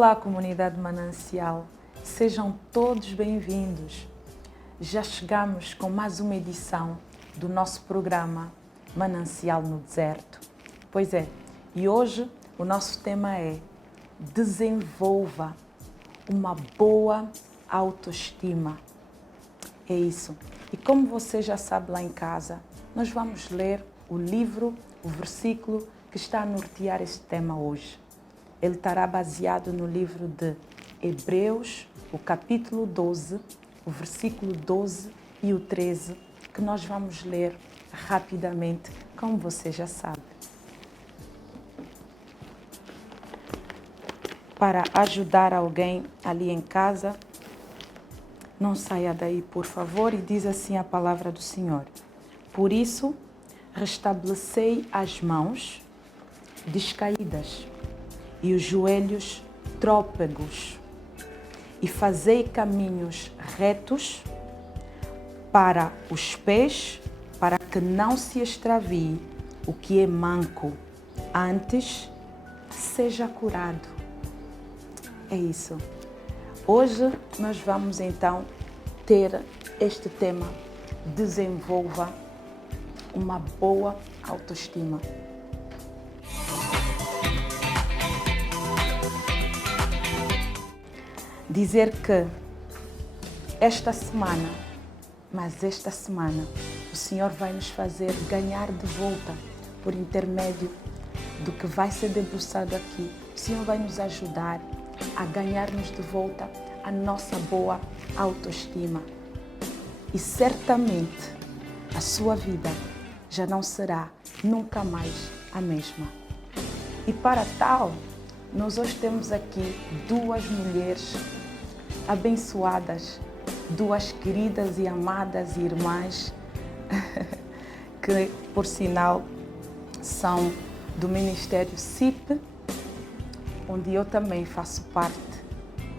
Olá, comunidade Manancial, sejam todos bem-vindos. Já chegamos com mais uma edição do nosso programa Manancial no Deserto. Pois é, e hoje o nosso tema é desenvolva uma boa autoestima. É isso. E como você já sabe lá em casa, nós vamos ler o livro, o versículo que está a nortear este tema hoje. Ele estará baseado no livro de Hebreus, o capítulo 12, o versículo 12 e o 13, que nós vamos ler rapidamente, como você já sabe. Para ajudar alguém ali em casa, não saia daí, por favor, e diz assim a palavra do Senhor. Por isso, restabelecei as mãos descaídas e os joelhos trôpegos, e fazei caminhos retos para os pés, para que não se extravie o que é manco, antes seja curado. É isso. Hoje nós vamos então ter este tema, desenvolva uma boa autoestima. Dizer que esta semana, o Senhor vai nos fazer ganhar de volta por intermédio do que vai ser debruçado aqui. O Senhor vai nos ajudar a ganharmos de volta a nossa boa autoestima. E certamente a sua vida já não será nunca mais a mesma. E para tal, nós hoje temos aqui duas mulheres abençoadas, duas queridas e amadas irmãs que, por sinal, são do Ministério CIP, onde eu também faço parte.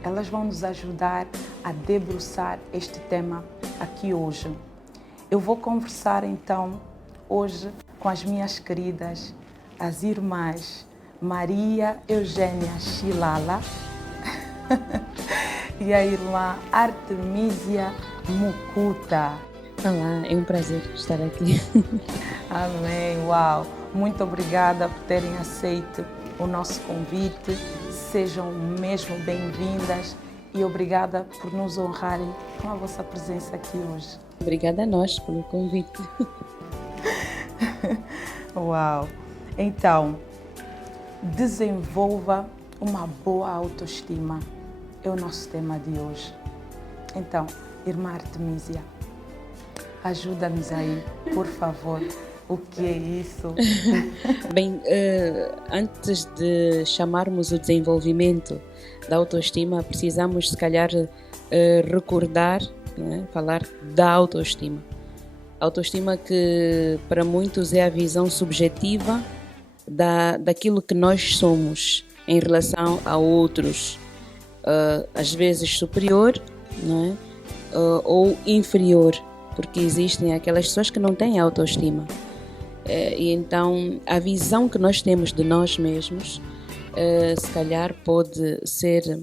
Elas vão nos ajudar a debruçar este tema aqui hoje. Eu vou conversar então hoje com as minhas queridas, as irmãs Maria Eugênia Chilala e a irmã Artemisia Mukuta. Olá, é um prazer estar aqui. Amém, uau! Muito obrigada por terem aceito o nosso convite. Sejam mesmo bem-vindas e obrigada por nos honrarem com a vossa presença aqui hoje. Obrigada a nós pelo convite. Uau! Então, desenvolva uma boa autoestima. É o nosso tema de hoje. Então, irmã Artemisia, ajuda-nos aí, por favor. O que é isso? Bem, antes de chamarmos o desenvolvimento da autoestima, precisamos, se calhar, recordar, né, falar da autoestima. Autoestima que, para muitos, é a visão subjetiva daquilo que nós somos em relação a outros. Às vezes superior, não é? Ou inferior, porque existem aquelas pessoas que não têm autoestima. E então a visão que nós temos de nós mesmos, se calhar pode ser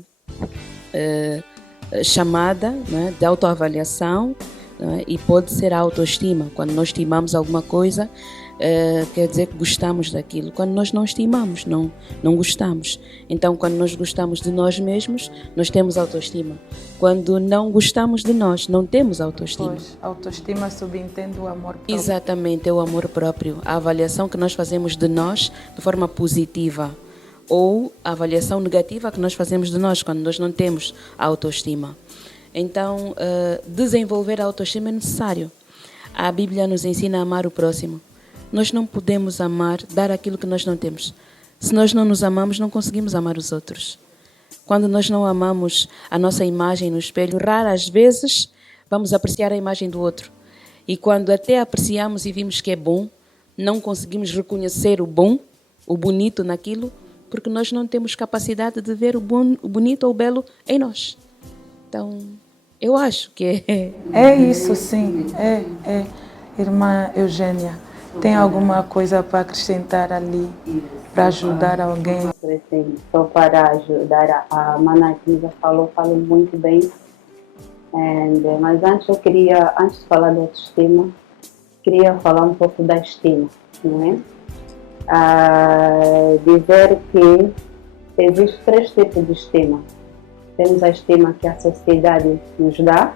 chamada, não é, de autoavaliação, não é? E pode ser a autoestima. Quando nós estimamos alguma coisa, quer dizer que gostamos daquilo. Quando nós não estimamos, não gostamos. Então, quando nós gostamos de nós mesmos, nós temos autoestima. Quando não gostamos de nós, não temos autoestima. Pois, autoestima subentende o amor próprio. Exatamente, é o amor próprio. A avaliação que nós fazemos de nós de forma positiva. Ou a avaliação negativa que nós fazemos de nós quando nós não temos autoestima. Então, desenvolver a autoestima é necessário. A Bíblia nos ensina a amar o próximo. Nós não podemos amar, dar aquilo que nós não temos. Se nós não nos amamos, não conseguimos amar os outros. Quando nós não amamos a nossa imagem no espelho, raras vezes vamos apreciar a imagem do outro. E quando até apreciamos e vimos que é bom, não conseguimos reconhecer o bom, o bonito naquilo, porque nós não temos capacidade de ver o bonito ou o belo em nós. Então, eu acho que é... É isso, sim. É. Irmã Eugênia, tem alguma coisa para acrescentar ali, para ajudar alguém? assim, só para ajudar a Mana que já falou muito bem. Mas antes antes de falar de autoestima, queria falar um pouco da estima, não é? Dizer que existem 3 tipos de estima. Temos a estima que a sociedade nos dá,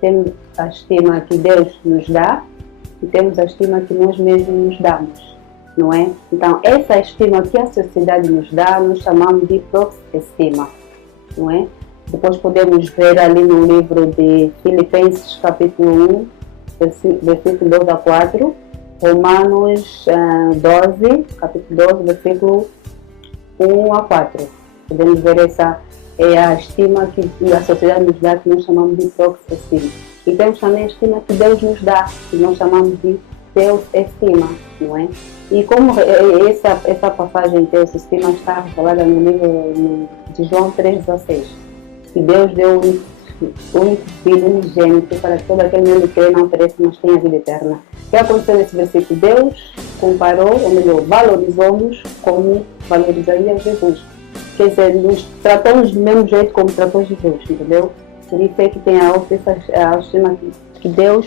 temos a estima que Deus nos dá e temos a estima que nós mesmos nos damos, não é? Então, essa estima que a sociedade nos dá, nós chamamos de estima, não é? Depois podemos ver ali no livro de Filipenses, capítulo 1, versículo 2 a 4, Romanos 12, capítulo 12, versículo 1 a 4. Podemos ver essa é a estima que a sociedade nos dá, que nós chamamos de estima. E temos também a estima que Deus nos dá, que nós chamamos de Deus estima, não é? E como essa passagem de Deus estima está falada no livro de João 3,16, que Deus deu o único Filho unigênito para que todo aquele que crê não pereça, mas tenha vida eterna. O que aconteceu nesse versículo? Deus comparou, ou melhor, valorizou-nos como valorizaria Jesus. Quer dizer, nos tratou do mesmo jeito como tratou Jesus, entendeu? Por isso é que tem a autoestima que Deus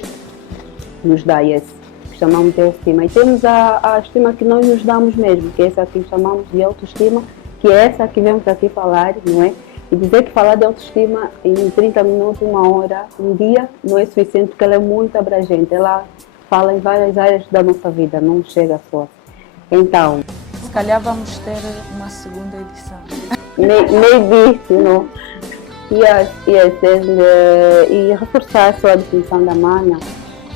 nos dá, que chamamos de autoestima. E temos a estima que nós nos damos mesmo, que é essa que chamamos de autoestima, que é essa que vemos aqui falar, não é? E dizer que falar de autoestima em 30 minutos, 1 hora, um dia, não é suficiente, porque ela é muito abrangente. Ela fala em várias áreas da nossa vida, não chega só. Então, se calhar vamos ter uma segunda edição. Maybe, you know. Yes, e reforçar a sua definição da Mana,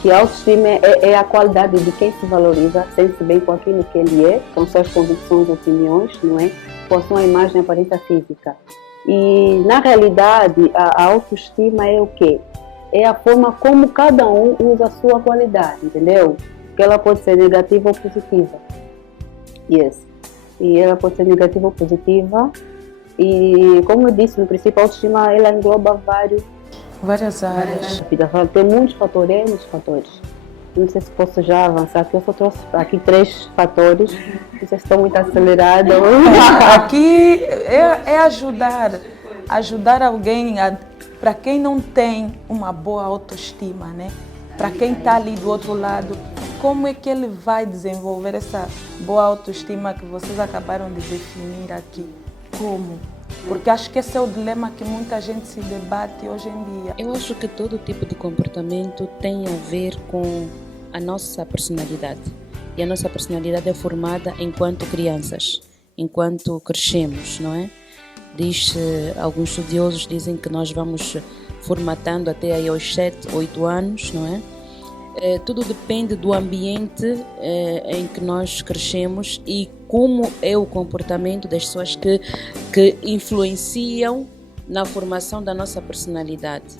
que a autoestima é a qualidade de quem se valoriza, sente-se bem com aquilo que ele é, com suas convicções e opiniões, não é? Com a sua imagem e aparência física. E, na realidade, a autoestima é o quê? É a forma como cada um usa a sua qualidade, entendeu? Que ela pode ser negativa ou positiva. E ela pode ser negativa ou positiva. E, como eu disse, no princípio, a autoestima ela engloba várias áreas. Tem muitos fatores. Não sei se posso já avançar, porque eu só trouxe aqui 3 fatores. Não sei se estou muito acelerada. Aqui é ajudar alguém, para quem não tem uma boa autoestima, né? Para quem está ali do outro lado, como é que ele vai desenvolver essa boa autoestima que vocês acabaram de definir aqui? Como? Porque acho que esse é o dilema que muita gente se debate hoje em dia. Eu acho que todo tipo de comportamento tem a ver com a nossa personalidade. E a nossa personalidade é formada enquanto crianças, enquanto crescemos, não é? Alguns estudiosos dizem que nós vamos formatando até aí aos 7, 8 anos, não é? Tudo depende do ambiente em que nós crescemos e como é o comportamento das pessoas que influenciam na formação da nossa personalidade.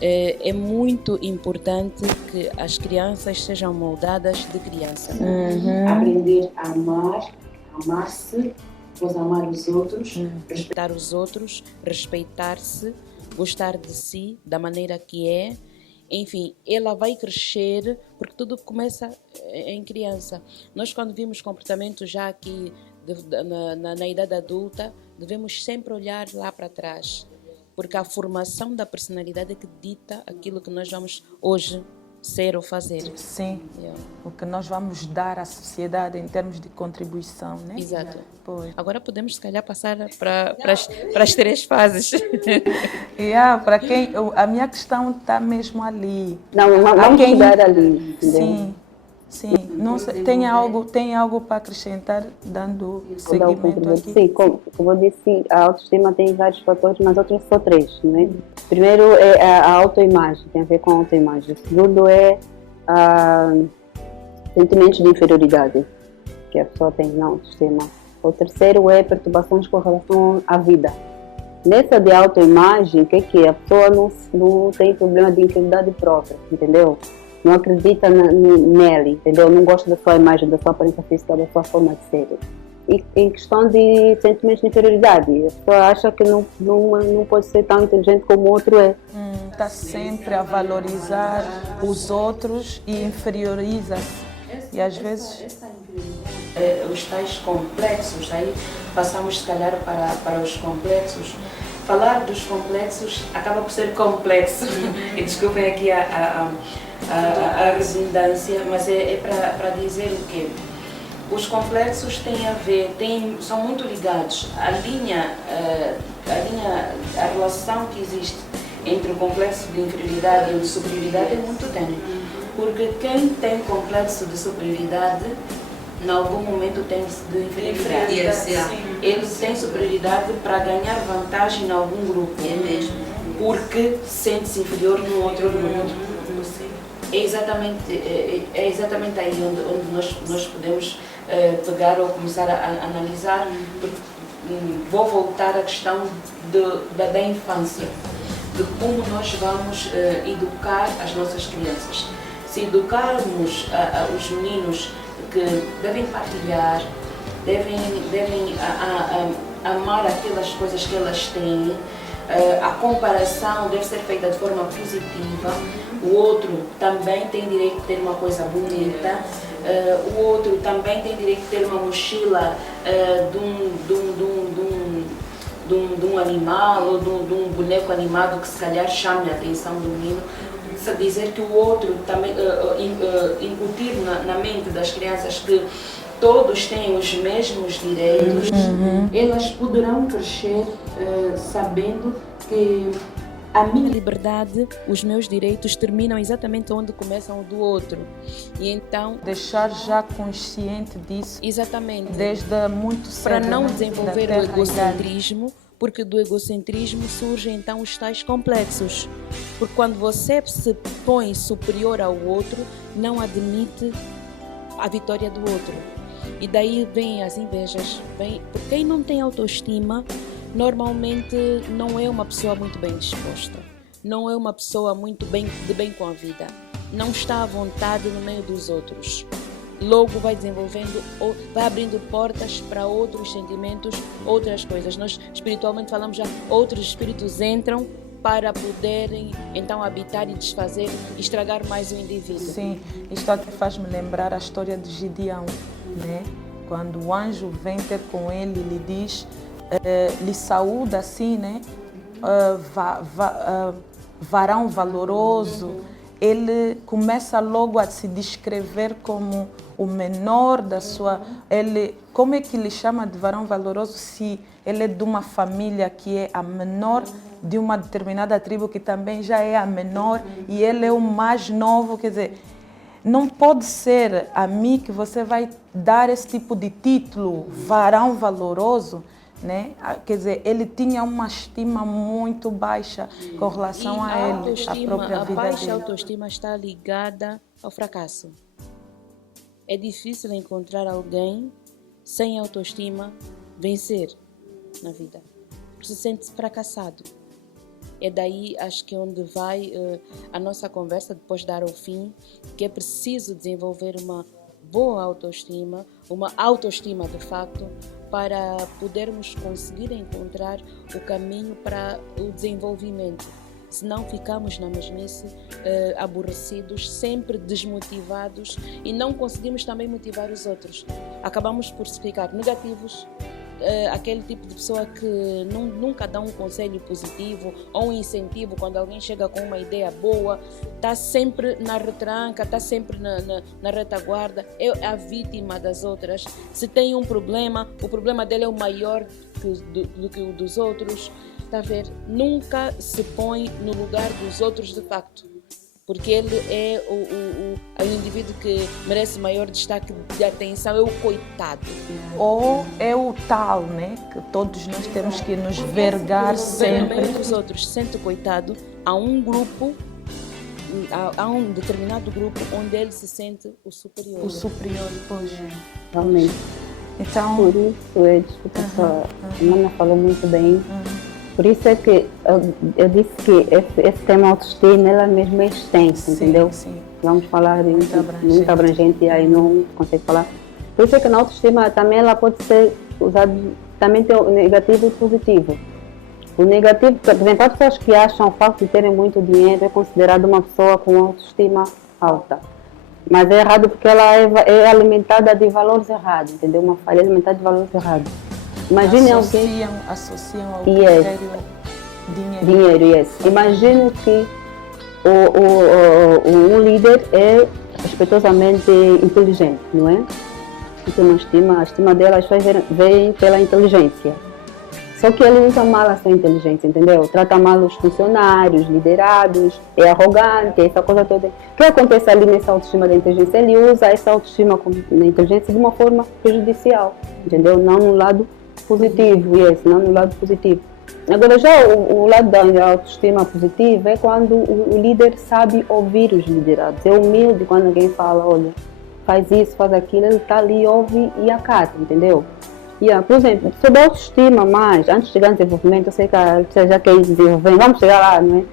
É muito importante que as crianças sejam moldadas de criança. Aprender a amar-se, depois amar os outros. Respeitar os outros, respeitar-se, gostar de si da maneira que é. Enfim, ela vai crescer porque tudo começa em criança. Nós, quando vimos comportamentos já aqui na idade adulta, devemos sempre olhar lá para trás, porque a formação da personalidade é que dita aquilo que nós vamos hoje ser ou fazer. Sim, o que nós vamos dar à sociedade em termos de contribuição, né? Exato. Pois. Agora podemos, se calhar, passar para as 3 fases. Para quem a minha questão está mesmo ali. Não, vamos chegar ali. Entendeu? Sim. Não sei, tem algo para acrescentar, dando seguimento aqui? Sim, como eu disse, a autoestima tem vários fatores, mas outros só 3, né? Primeiro é a autoimagem, tem a ver com a autoimagem. O segundo é sentimentos de inferioridade, que a pessoa tem na autoestima. O terceiro é perturbações com relação à vida. Nessa de autoimagem, o que é? A pessoa não tem problema de integridade própria, entendeu? Não acredita nele, entendeu? Não gosta da sua imagem, da sua aparência física, da sua forma de ser. E em questão de sentimentos de inferioridade, a pessoa acha que não pode ser tão inteligente como o outro é. Está sempre a valorizar os outros e inferioriza-se. E às vezes... Essa inferioridade os tais complexos, aí passamos se calhar para os complexos. Falar dos complexos acaba por ser complexo, e desculpem aqui a redundância, mas é para dizer o quê? Os complexos têm a ver, são muito ligados. A relação que existe entre o complexo de inferioridade e o de superioridade é muito tênue. Porque quem tem complexo de superioridade, em algum momento tem de inferioridade. Ele tem superioridade para ganhar vantagem em algum grupo. É mesmo. Porque sente-se inferior num outro grupo. É exatamente aí onde nós podemos pegar ou começar a analisar. Vou voltar à questão da infância, de como nós vamos educar as nossas crianças. Se educarmos os meninos que devem partilhar, devem amar aquelas coisas que elas têm, a comparação deve ser feita de forma positiva, o outro também tem direito de ter uma coisa bonita, o outro também tem direito de ter uma mochila de um animal ou de um boneco animado que se calhar chame a atenção do menino. Dizer que o outro também, incutir na mente das crianças que todos têm os mesmos direitos, elas poderão crescer sabendo que a minha liberdade, os meus direitos terminam exatamente onde começam o do outro. E então Deixar já consciente disso. Exatamente. Desde muito cedo. Para não né? desenvolver Da o egocentrismo, porque do egocentrismo surgem então os tais complexos. Porque quando você se põe superior ao outro, não admite a vitória do outro. E daí vêm as invejas. Porque quem não tem autoestima, normalmente não é uma pessoa muito bem disposta. Não é uma pessoa muito de bem com a vida. Não está à vontade no meio dos outros. Logo vai desenvolvendo, vai abrindo portas para outros sentimentos, outras coisas. Nós espiritualmente falamos já, outros espíritos entram para poderem então habitar e desfazer, estragar mais o indivíduo. Sim, isto até faz-me lembrar a história de Gideão, né? Quando o anjo vem ter com ele e lhe diz, lhe saúda assim, né? Varão valoroso. Ele começa logo a se descrever como o menor da sua... como é que ele chama de varão valoroso se ele é de uma família que é a menor de uma determinada tribo que também já é a menor e ele é o mais novo? Quer dizer, não pode ser a mim que você vai dar esse tipo de título, varão valoroso, né? Quer dizer, ele tinha uma estima muito baixa com relação a ele, a própria vida dele. A baixa autoestima está ligada ao fracasso. É difícil encontrar alguém sem autoestima vencer na vida, porque se sente fracassado. É daí, acho que onde vai a nossa conversa, depois de dar o fim, que é preciso desenvolver uma boa autoestima, uma autoestima de facto, para podermos conseguir encontrar o caminho para o desenvolvimento. Senão ficamos na mesmice, aborrecidos, sempre desmotivados e não conseguimos também motivar os outros. Acabamos por ficar negativos, aquele tipo de pessoa que nunca dá um conselho positivo ou um incentivo quando alguém chega com uma ideia boa, está sempre na retranca, está sempre na retaguarda, é a vítima das outras. Se tem um problema, o problema dele é o maior do que o dos outros. Está a ver? Nunca se põe no lugar dos outros de facto, porque ele é o indivíduo que merece maior destaque de atenção, é o coitado. Ou é o tal, né? Que todos nós temos que nos vergar sempre. No meio dos outros se sente coitado, há um grupo, há um determinado grupo onde ele se sente o superior. O superior, pois. Realmente. Então, Por isso, desculpa só, a Mana falou muito bem. Por isso é que eu disse que esse tema autoestima, ela mesmo é extenso, entendeu? Sim. Vamos falar de Muito abrangente e aí não consegue falar. Por isso é que na autoestima também ela pode ser usada, também tem o negativo e o positivo. O negativo, por exemplo, as pessoas que acham o facto de terem muito dinheiro é considerado uma pessoa com autoestima alta. Mas é errado porque ela é alimentada de valores errados, entendeu? Uma família alimentada de valores errados. Imagine alguém... Associam ao Yes. critério dinheiro. Dinheiro, yes. Imagine que um líder é respeitosamente inteligente, não é? Então a estima dela as pessoas vem pela inteligência. Só que ele usa mal a sua inteligência, entendeu? Trata mal os funcionários, liderados, é arrogante, essa coisa toda. O que acontece ali nessa autoestima da inteligência? Ele usa essa autoestima da inteligência de uma forma prejudicial, entendeu? Não no lado positivo, yes, não no lado positivo. Agora já o lado da autoestima positiva é quando o líder sabe ouvir os liderados. É humilde quando alguém fala, olha, faz isso, faz aquilo, ele está ali, ouve e acata, entendeu? Por exemplo, sobre a autoestima mais, antes de chegar no desenvolvimento, eu sei que você já quer desenvolver, vamos chegar lá, não é?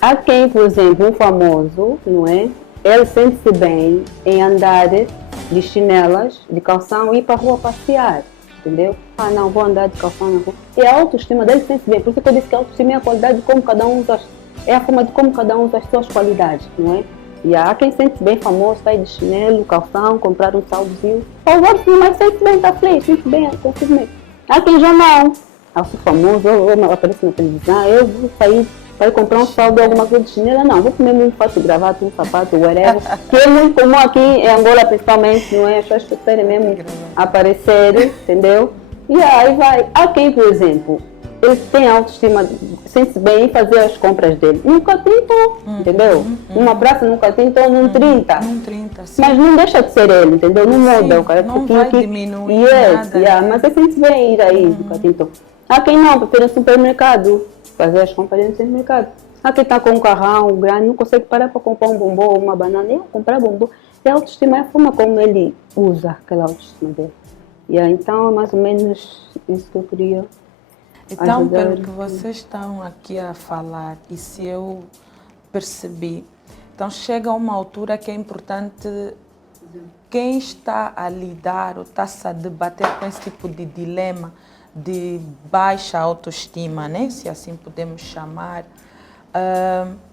Há quem, por exemplo, um famoso, não é? Ele sente-se bem em andar de chinelas, de calção e ir para a rua passear, entendeu? Ah, não, vou andar de calção na rua. E a autoestima dele sente-se bem, por isso que eu disse que a autoestima é a qualidade de como cada um usa, é a forma de como cada um usa as suas qualidades, não é? E há quem sente-se bem famoso, sai de chinelo, calção, comprar um saldozinho. Ou gosto, mas sente-se bem, está feliz, sente-se bem, consigo mesmo. Há quem já não. Eu sou famoso, eu apareço na televisão, eu vou sair para comprar um saldo, alguma coisa de chinelo. Não, vou comer muito fácil, gravata, um sapato, whatever. Que é muito comum aqui em Angola, principalmente, não é? As pessoas preferem mesmo aparecer, entendeu? E aí vai. Há quem, por exemplo, ele tem autoestima, sente-se bem em fazer as compras dele. Nunca tentou, entendeu? Numa praça nunca tentou, num 30. Num 30, sim. Mas não deixa de ser ele, entendeu? Não muda. Sim, O cara não vai diminuir nada. Mas ele sente-se bem ir aí, nunca tentou. Há quem não, prefere no supermercado, fazer as compras dentro do supermercado. Há quem está com um carrão grande, não consegue parar para comprar um bombom ou uma banana. Eu comprar bombom. E a autoestima é a forma como ele usa aquela autoestima dele. Então é mais ou menos isso que eu queria. Então, pelo que vocês estão aqui a falar, e se eu percebi, então chega a uma altura que é importante quem está a lidar ou está-se a debater com esse tipo de dilema de baixa autoestima, né? Se assim podemos chamar,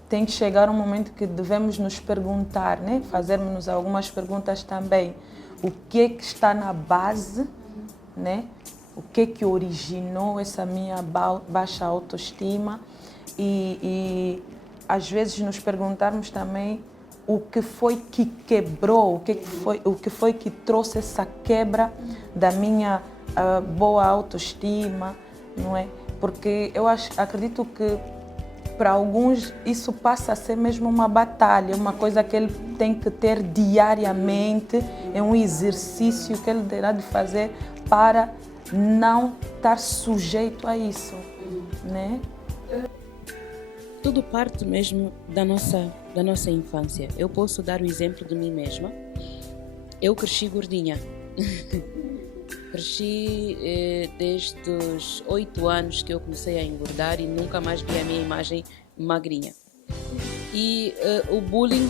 tem que chegar um momento que devemos nos perguntar, né? Fazermos algumas perguntas também. O que é que está na base, né? O que é que originou essa minha baixa autoestima e às vezes nos perguntarmos também o que foi que quebrou, o que foi que trouxe essa quebra da minha boa autoestima, não é? Porque eu acredito que para alguns isso passa a ser mesmo uma batalha, uma coisa que ele tem que ter diariamente, é um exercício que ele terá de fazer para não estar sujeito a isso, né? Tudo parte mesmo da nossa infância. Eu posso dar o exemplo de mim mesma. Eu cresci gordinha. Cresci desde os 8 anos que eu comecei a engordar e nunca mais vi a minha imagem magrinha. E o bullying,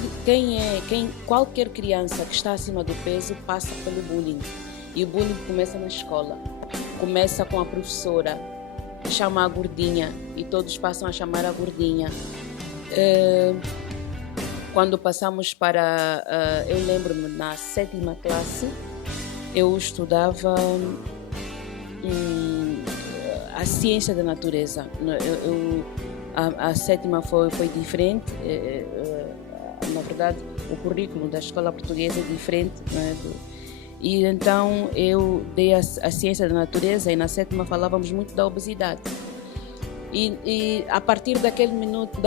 qualquer criança que está acima do peso passa pelo bullying. E o bullying começa na escola. Começa com a professora, chama a gordinha e todos passam a chamar a gordinha. Quando passamos para, eu lembro-me, na 7ª classe, eu estudava a ciência da natureza. A 7ª foi diferente, na verdade o currículo da escola portuguesa é diferente, né? E então eu dei a ciência da natureza e na 7ª falávamos muito da obesidade. E a partir daquele minuto,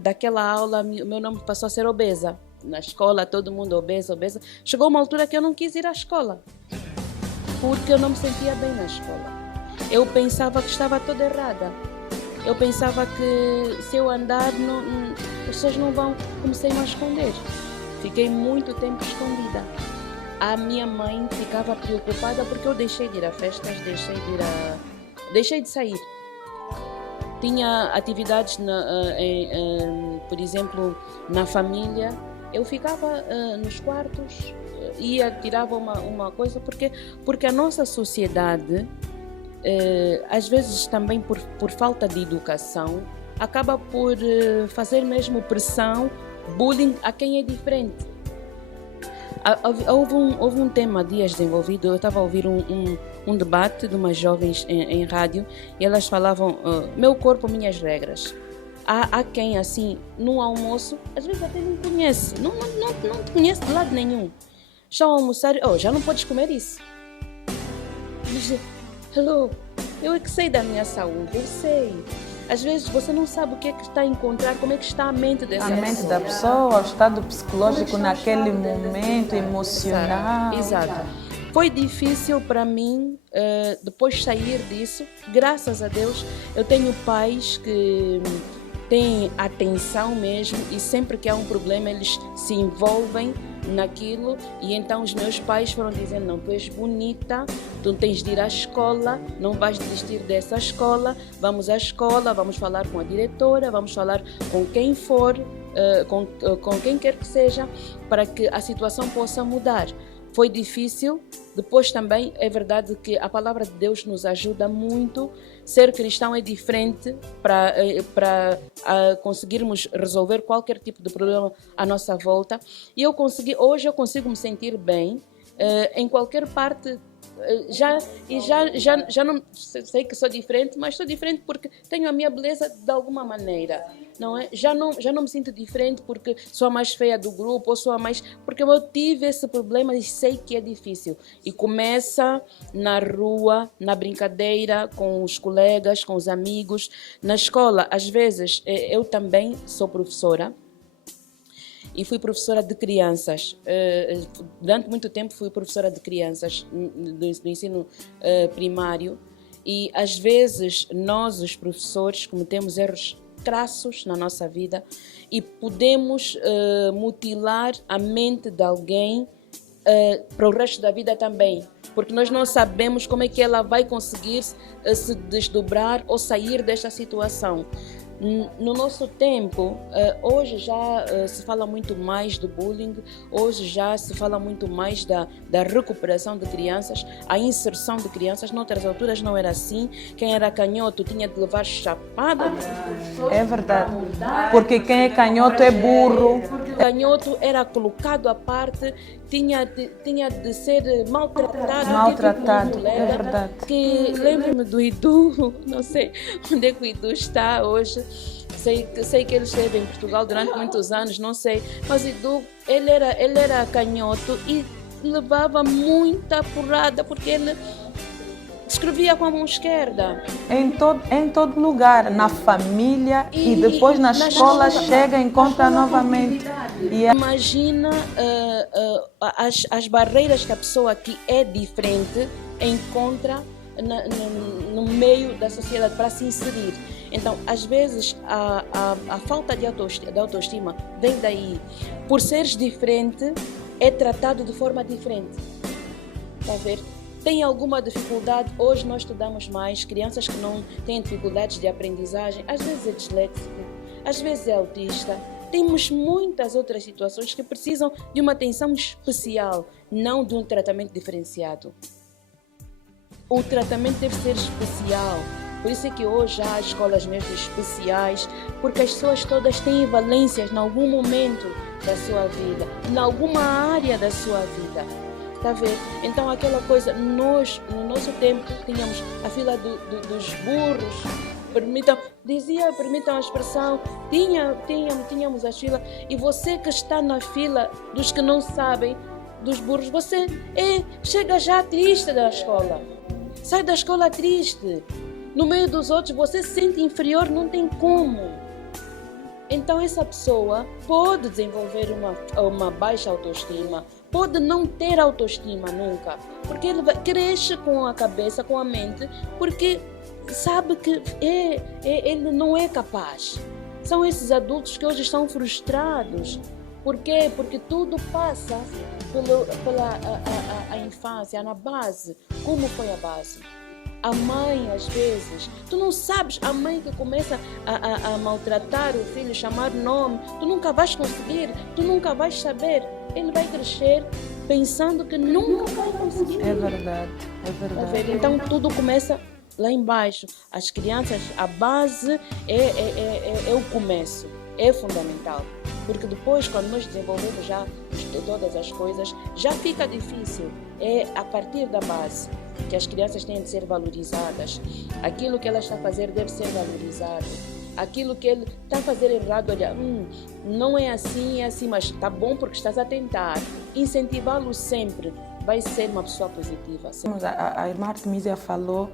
daquela aula, meu nome passou a ser obesa. Na escola, todo mundo obesa. Chegou uma altura que eu não quis ir à escola, porque eu não me sentia bem na escola. Eu pensava que estava toda errada. Eu pensava que se eu andar, as pessoas não vão... Comecei-me a esconder. Fiquei muito tempo escondida. A minha mãe ficava preocupada porque eu deixei de ir a festas, deixei de sair. Tinha atividades, por exemplo, na família. Eu ficava nos quartos, tirava uma coisa, porque a nossa sociedade, às vezes também por falta de educação, acaba por fazer mesmo pressão, bullying a quem é diferente. Houve um tema há dias desenvolvido. Eu estava a ouvir um debate de umas jovens em rádio e elas falavam: meu corpo, minhas regras. Há quem, assim, no almoço, às vezes até não conhece, não te conhece de lado nenhum. Estão a almoçar, já não podes comer isso. Mas, hello, eu é que sei da minha saúde, eu sei. Às vezes você não sabe o que é que está a encontrar, como é que está a mente dessa pessoa. A mente da pessoa, o estado psicológico naquele momento, emocional. Exato. Foi difícil para mim, depois sair disso. Graças a Deus, eu tenho pais que têm atenção mesmo e sempre que há um problema eles se envolvem naquilo, e então os meus pais foram dizendo: não, tu és bonita, tu tens de ir à escola, não vais desistir dessa escola, vamos à escola, vamos falar com a diretora, vamos falar com quem for, com quem quer que seja, para que a situação possa mudar. Foi difícil. Depois também é verdade que a palavra de Deus nos ajuda muito. Ser cristão é diferente para conseguirmos resolver qualquer tipo de problema à nossa volta. E hoje eu consigo me sentir bem em qualquer parte. Já não sei que sou diferente, mas sou diferente porque tenho a minha beleza de alguma maneira, não é? Já não me sinto diferente porque sou a mais feia do grupo ou sou a mais... Porque eu tive esse problema e sei que é difícil. E começa na rua, na brincadeira, com os colegas, com os amigos, na escola. Às vezes, eu também sou professora. E fui professora de crianças. Durante muito tempo fui professora de crianças do ensino primário. E às vezes nós, os professores, cometemos erros crassos na nossa vida e podemos mutilar a mente de alguém para o resto da vida também. Porque nós não sabemos como é que ela vai conseguir se desdobrar ou sair desta situação. No nosso tempo, hoje já se fala muito mais do bullying, hoje já se fala muito mais da recuperação de crianças, a inserção de crianças. Noutras alturas não era assim. Quem era canhoto tinha de levar chapada. É verdade, porque quem é canhoto é burro. Canhoto era colocado à parte, tinha de ser maltratado. Maltratado, é verdade. Que lembro-me do Idu, não sei onde é que o Idu está hoje. Sei que ele esteve em Portugal durante muitos anos, não sei. Mas o Idu, ele era canhoto e levava muita porrada porque ele escrevia com a mão esquerda. Em todo lugar, na família e depois na escola chega e encontra novamente. Imagina as barreiras que a pessoa que é diferente encontra no meio da sociedade para se inserir. Então, às vezes, a falta de autoestima vem daí. Por seres diferente, é tratado de forma diferente. Está a ver? Tem alguma dificuldade? Hoje nós estudamos mais crianças que não têm dificuldades de aprendizagem. Às vezes é disléxico, às vezes é autista. Temos muitas outras situações que precisam de uma atenção especial, não de um tratamento diferenciado. O tratamento deve ser especial. Por isso é que hoje há escolas mesmo especiais, porque as pessoas todas têm valências em algum momento da sua vida, em alguma área da sua vida. Está a ver? Então aquela coisa, nós no nosso tempo tínhamos a fila dos burros, permitam a expressão, tínhamos a fila, e você que está na fila dos que não sabem, dos burros, você chega já triste da escola, sai da escola triste, no meio dos outros você se sente inferior, não tem como. Então essa pessoa pode desenvolver uma baixa autoestima, pode não ter autoestima nunca, porque ele cresce com a cabeça, com a mente, porque sabe que ele não é capaz. São esses adultos que hoje estão frustrados. Por quê? Porque tudo passa pela a infância, na base. Como foi a base? A mãe, às vezes, tu não sabes, a mãe que começa a maltratar o filho, chamar nome, tu nunca vais conseguir, tu nunca vais saber. Ele vai crescer pensando que nunca vai conseguir. É verdade, é verdade. Então tudo começa lá embaixo. As crianças, a base é o começo. é fundamental. Porque depois, quando nós desenvolvemos já todas as coisas, já fica difícil. É a partir da base que as crianças têm de ser valorizadas. Aquilo que ela está a fazer deve ser valorizado. Aquilo que ele está a fazer errado, olha, não é assim, mas está bom porque estás a tentar. Incentivá-lo sempre vai ser uma pessoa positiva. A irmã Artemisia falou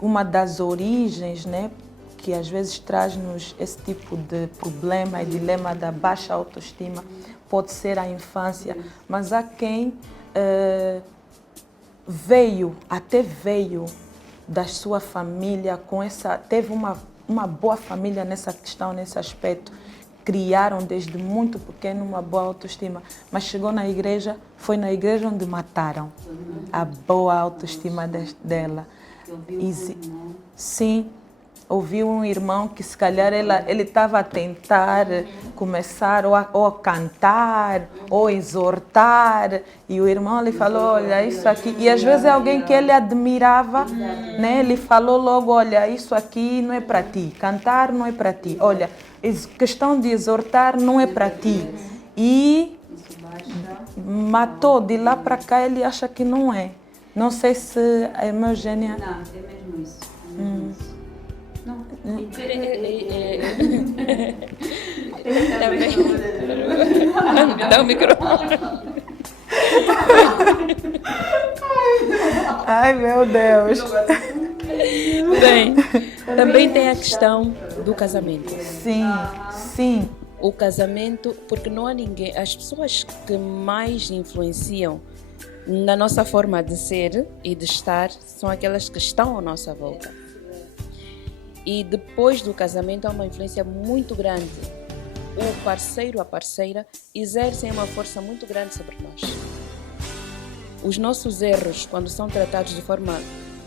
uma das origens, né, que às vezes traz-nos esse tipo de problema e dilema da baixa autoestima, pode ser a infância, mas há quem veio da sua família teve uma boa família nessa questão, nesse aspecto, criaram desde muito pequeno uma boa autoestima, mas chegou na igreja, foi na igreja onde mataram a boa autoestima dela. Sim, ouviu um irmão que se calhar ele estava a tentar começar ou a cantar ou exortar, e o irmão lhe falou, olha, isso aqui, e às vezes é alguém que ele admirava, né? Ele falou logo, olha, isso aqui não é para ti, cantar não é para ti, olha, questão de exortar não é para ti, e matou. De lá para cá ele acha que não é. Não sei se a irmã Eugênia... Não, é mesmo isso. Não. Dá o microfone. Ai, meu Deus. Bem, também tem a questão do casamento. Sim. O casamento, porque não há ninguém... As pessoas que mais influenciam na nossa forma de ser e de estar são aquelas que estão à nossa volta. E depois do casamento há uma influência muito grande. O parceiro, a parceira, exercem uma força muito grande sobre nós. Os nossos erros, quando são tratados de forma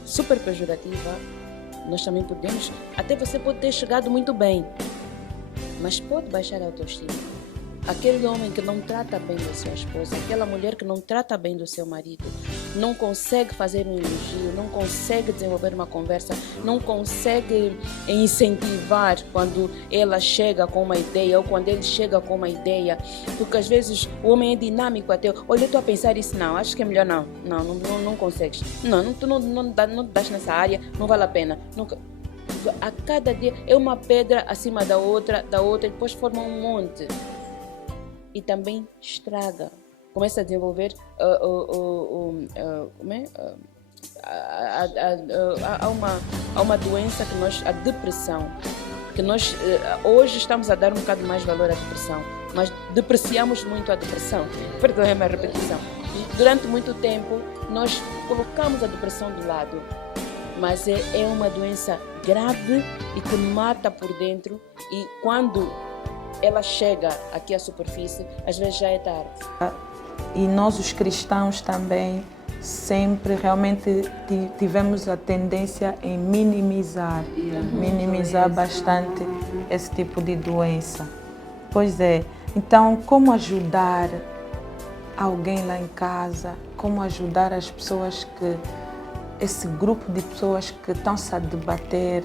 super pejorativa, nós também podemos... Até você pode ter chegado muito bem, mas pode baixar a autoestima. Aquele homem que não trata bem da sua esposa, aquela mulher que não trata bem do seu marido, não consegue fazer um elogio, não consegue desenvolver uma conversa, não consegue incentivar quando ela chega com uma ideia ou quando ele chega com uma ideia, porque às vezes o homem é dinâmico até, olha, eu estou a pensar isso, não, acho que é melhor não consegues, tu não das nessa área, não vale a pena, nunca. A cada dia é uma pedra acima da outra, e depois forma um monte. E também estraga. Começa a desenvolver há uma doença que a depressão, que nós hoje estamos a dar um bocado mais valor à depressão, mas depreciamos muito a depressão. Perdoe-me a repetição. Durante muito tempo nós colocamos a depressão de lado, mas é uma doença grave e que mata por dentro, e quando ela chega aqui à superfície, às vezes já é tarde. E nós, os cristãos, também sempre realmente tivemos a tendência em minimizar bastante esse tipo de doença. Pois é. Então, como ajudar alguém lá em casa? Como ajudar as pessoas esse grupo de pessoas que estão-se a debater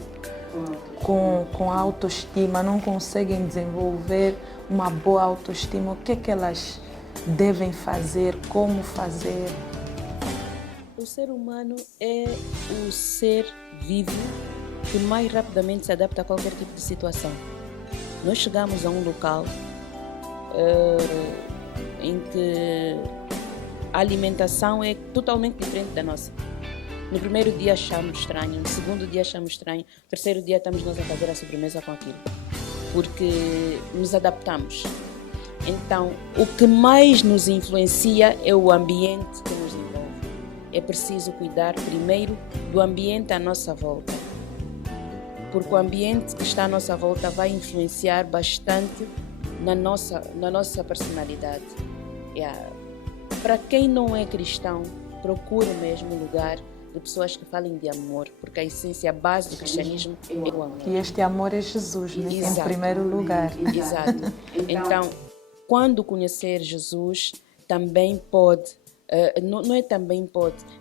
com a autoestima, não conseguem desenvolver uma boa autoestima? O que é que elas devem fazer? Como fazer? O ser humano é o ser vivo que mais rapidamente se adapta a qualquer tipo de situação. Nós chegamos a um local em que a alimentação é totalmente diferente da nossa. No primeiro dia achamos estranho, no segundo dia achamos estranho, no terceiro dia estamos nós a fazer a sobremesa com aquilo, porque nos adaptamos. Então, o que mais nos influencia é o ambiente que nos envolve. É preciso cuidar primeiro do ambiente à nossa volta, porque o ambiente que está à nossa volta vai influenciar bastante na nossa personalidade. Para quem não é cristão, procure mesmo lugar de pessoas que falem de amor, porque a essência, a base do cristianismo é o amor. E este amor é Jesus, né? Exato. Em primeiro lugar. Exato. Então, quando conhecer Jesus, também pode,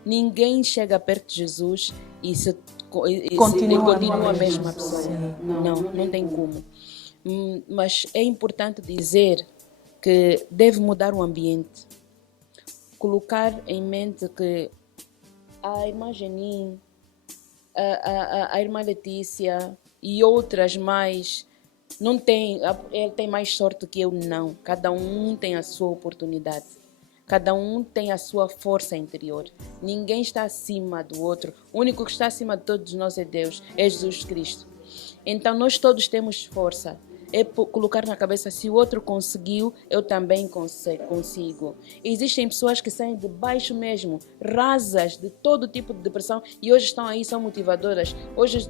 ninguém chega perto de Jesus e continua a mesma pessoa. Não tem como. Mas é importante dizer que deve mudar o ambiente. Colocar em mente que a irmã Janine, a irmã Letícia e outras mais, não tem, ele tem mais sorte que eu, não. Cada um tem a sua oportunidade. Cada um tem a sua força interior. Ninguém está acima do outro. O único que está acima de todos nós é Deus, é Jesus Cristo. Então nós todos temos força. É colocar na cabeça, se o outro conseguiu, eu também consigo. Existem pessoas que saem de baixo mesmo, rasas de todo tipo de depressão, e hoje estão aí, são motivadoras. Hoje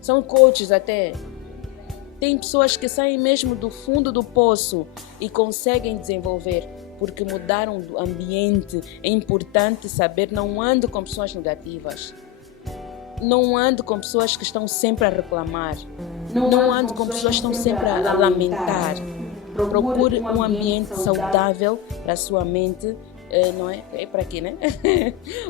são coaches até. Tem pessoas que saem mesmo do fundo do poço e conseguem desenvolver, porque mudaram do ambiente. É importante saber, não ande com pessoas negativas. Não ande com pessoas que estão sempre a reclamar. Não ande com pessoas que estão sempre a lamentar. Procure um ambiente saudável para a sua mente. Não é? É para quê, né?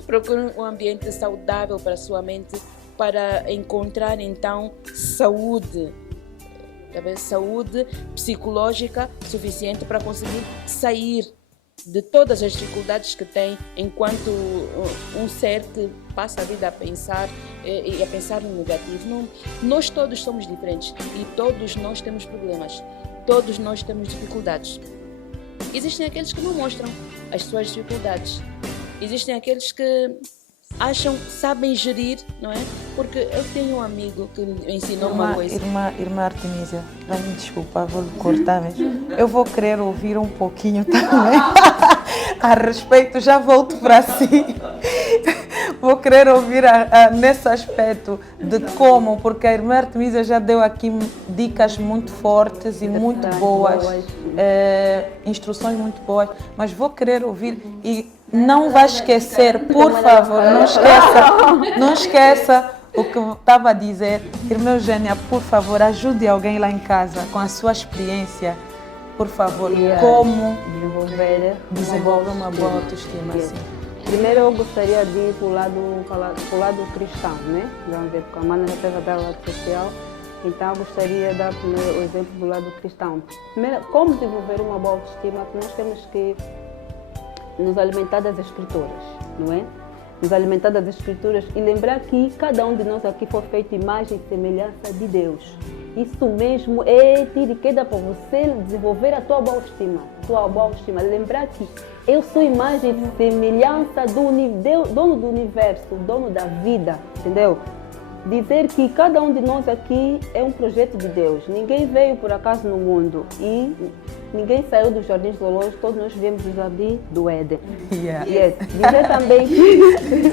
Procure um ambiente saudável para a sua mente, para encontrar então saúde. Saúde psicológica suficiente para conseguir sair de todas as dificuldades que tem enquanto um ser que passa a vida a pensar e a pensar no negativo. Nós todos somos diferentes e todos nós temos problemas, todos nós temos dificuldades. Existem aqueles que não mostram as suas dificuldades, existem aqueles que sabem gerir, não é? Porque eu tenho um amigo que me ensinou uma coisa. Irmã Artemisia, me desculpa, vou lhe cortar mesmo. Eu vou querer ouvir um pouquinho também a respeito, já volto para si. Vou querer ouvir nesse aspecto de como, porque a irmã Artemisia já deu aqui dicas muito fortes e muito boas, instruções muito boas, mas vou querer ouvir e não vai esquecer, por favor, não esqueça o que eu estava a dizer. Irmã Eugênia, por favor, ajude alguém lá em casa com a sua experiência, por favor, como desenvolver uma boa autoestima. Assim. Primeiro eu gostaria de ir para o lado cristão, né? Vamos ver, porque a Mana já teve a dar o lado social, então eu gostaria de dar primeiro o exemplo do lado cristão. Primeiro, como desenvolver uma boa autoestima? Nós temos que nos alimentar das Escrituras, não é? Nos alimentar das Escrituras e lembrar que cada um de nós aqui foi feito imagem e semelhança de Deus. Isso mesmo é tiro e queda para você desenvolver a tua boa autoestima. Lembrar que eu sou imagem e semelhança do dono do universo, dono da vida, entendeu? Dizer que cada um de nós aqui é um projeto de Deus. Ninguém veio por acaso no mundo e ninguém saiu dos jardins zoológicos, todos nós viemos do jardim do Éden. Yes. Dizer também que...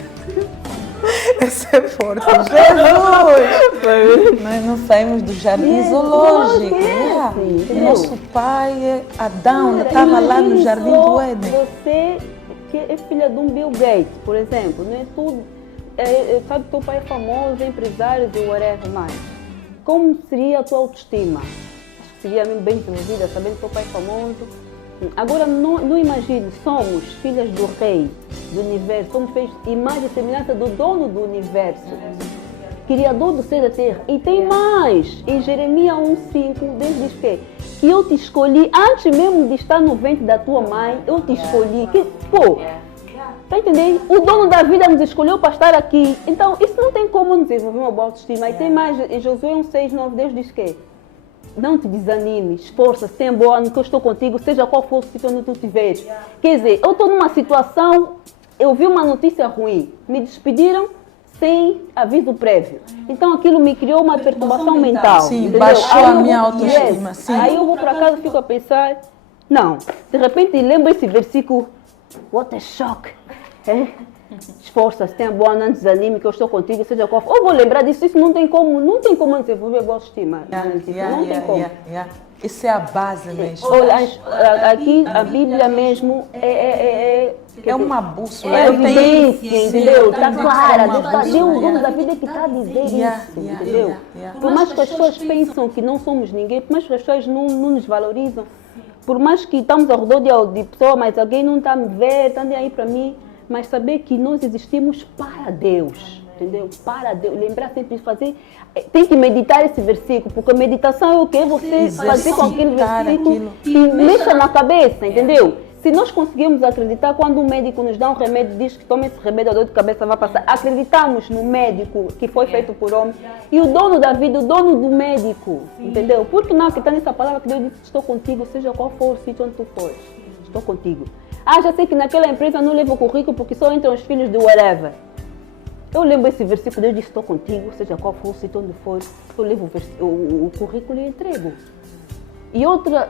Esse é forte. Jesus! Nós não saímos do jardim zoológico. Nosso pai, Adão, estava lá no jardim do Éden. Você que é filha de um Bill Gates, por exemplo, não é tudo... sabe que teu pai é famoso, empresário e whatever mais. Como seria a tua autoestima? Acho que seria bem desenvolvida, sabendo que teu pai é famoso. Agora, não imagine, somos filhas do rei, do universo, somos feitos imagem e semelhança do dono do universo, criador do céu e da terra. E tem mais, em Jeremias 1,5, Deus diz que eu te escolhi, antes mesmo de estar no ventre da tua mãe, eu te escolhi. Está entendendo? O dono da vida nos escolheu para estar aqui. Então, isso não tem como nos desenvolver uma boa autoestima. E tem mais, em Josué 1,6,9, Deus diz que não te desanimes, esforça-se, tem boa ânimo, que eu estou contigo, seja qual for o sítio onde tu estiveres. Quer dizer, eu estou numa situação, eu vi uma notícia ruim, me despediram sem aviso prévio. Então aquilo me criou uma perturbação mental. Sim, entendeu? Baixou a minha autoestima. Sim. Aí eu vou para casa e fico a pensar, não, de repente lembro esse versículo, what a shock. Esforça-se, tenha boa, não desanime, que eu estou contigo, seja qual for. Eu vou lembrar disso, isso não tem como desenvolver boa autoestima. Não tem como. Isso é a base mesmo. Olha, aqui a Bíblia mesmo é uma bússola. É evidência, entendeu? Está clara. Deus, o dono da vida que está a dizer isso, entendeu? Por mais que as pessoas pensam que não somos ninguém, por mais que as pessoas não nos valorizam, por mais que estamos ao redor de pessoas, mas alguém não está a me ver, está nem aí para mim, mas saber que nós existimos para Deus. entendeu? Para Deus, lembrar sempre de fazer, tem que meditar esse versículo, porque a meditação é o que? Você fazer com aquele versículo que mexa na cabeça, entendeu? Se nós conseguimos acreditar, quando o médico nos dá um remédio, diz que toma esse remédio, a dor de cabeça vai passar, acreditamos no médico que foi feito por homem e o dono da vida, o dono do médico, entendeu? Porque não acreditar nessa palavra que Deus disse, estou contigo, seja qual for o sítio onde tu fores, estou contigo. Já sei que naquela empresa não levo o currículo porque só entram os filhos do whatever. Eu lembro esse versículo, Deus disse, estou contigo, seja qual for o sítio onde for, eu levo o currículo e entrego. E outra...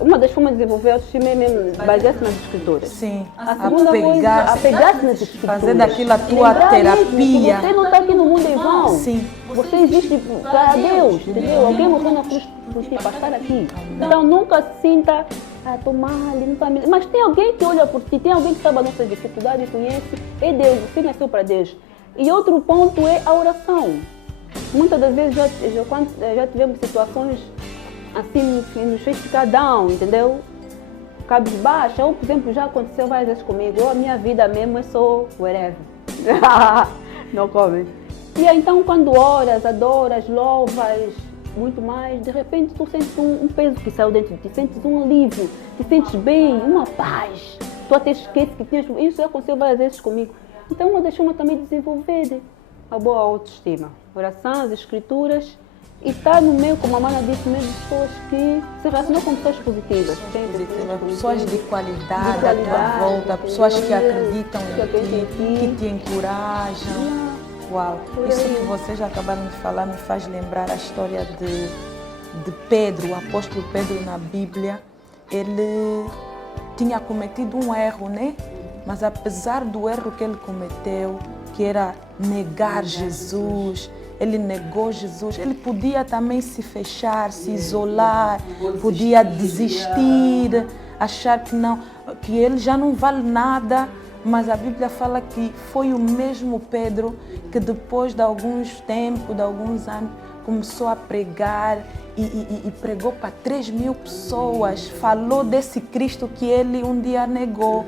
uma das formas de desenvolver a autoestima é mesmo basear-se nas escrituras. Sim, a segunda coisa, apegar-se nas escrituras. Fazer daquilo a tua terapia. Você não está aqui no mundo em vão. Sim. Você existe para Deus, entendeu? Alguém morreu na cruz por ti, para estar aqui. Então nunca se sinta, estou mal, não está mal. Mas tem alguém que olha por ti, tem alguém que sabe a nossa dificuldade e conhece. É Deus, você nasceu para Deus. E outro ponto é a oração. Muitas das vezes já tivemos situações assim nos fez ficar down, entendeu? Cabisbaixa, ou por exemplo, já aconteceu várias vezes comigo, a minha vida mesmo é só whatever. Não come. E aí, então quando oras, adoras, louvas, muito mais, de repente tu sentes um peso que saiu dentro de ti, sentes um alívio, te sentes bem, uma paz. Tu até esqueces que tinhas, isso já aconteceu várias vezes comigo. Então uma das formas também de desenvolver a boa autoestima. Oração, as escrituras. E está no meio, como a Mana disse, no meio de pessoas que se relacionam com pessoas positivas. Pessoas de qualidade à tua volta, pessoas que acreditam em ti, que te encorajam. Uau! Isso que vocês acabaram de falar me faz lembrar a história de Pedro, o apóstolo Pedro na Bíblia. Ele tinha cometido um erro, né? Mas apesar do erro que ele cometeu, que era negar Jesus, ele negou Jesus, ele podia também se fechar, se isolar, podia desistir, achar que não, que ele já não vale nada, mas a Bíblia fala que foi o mesmo Pedro que depois de alguns tempos, de alguns anos, começou a pregar e pregou para 3.000 pessoas, falou desse Cristo que ele um dia negou,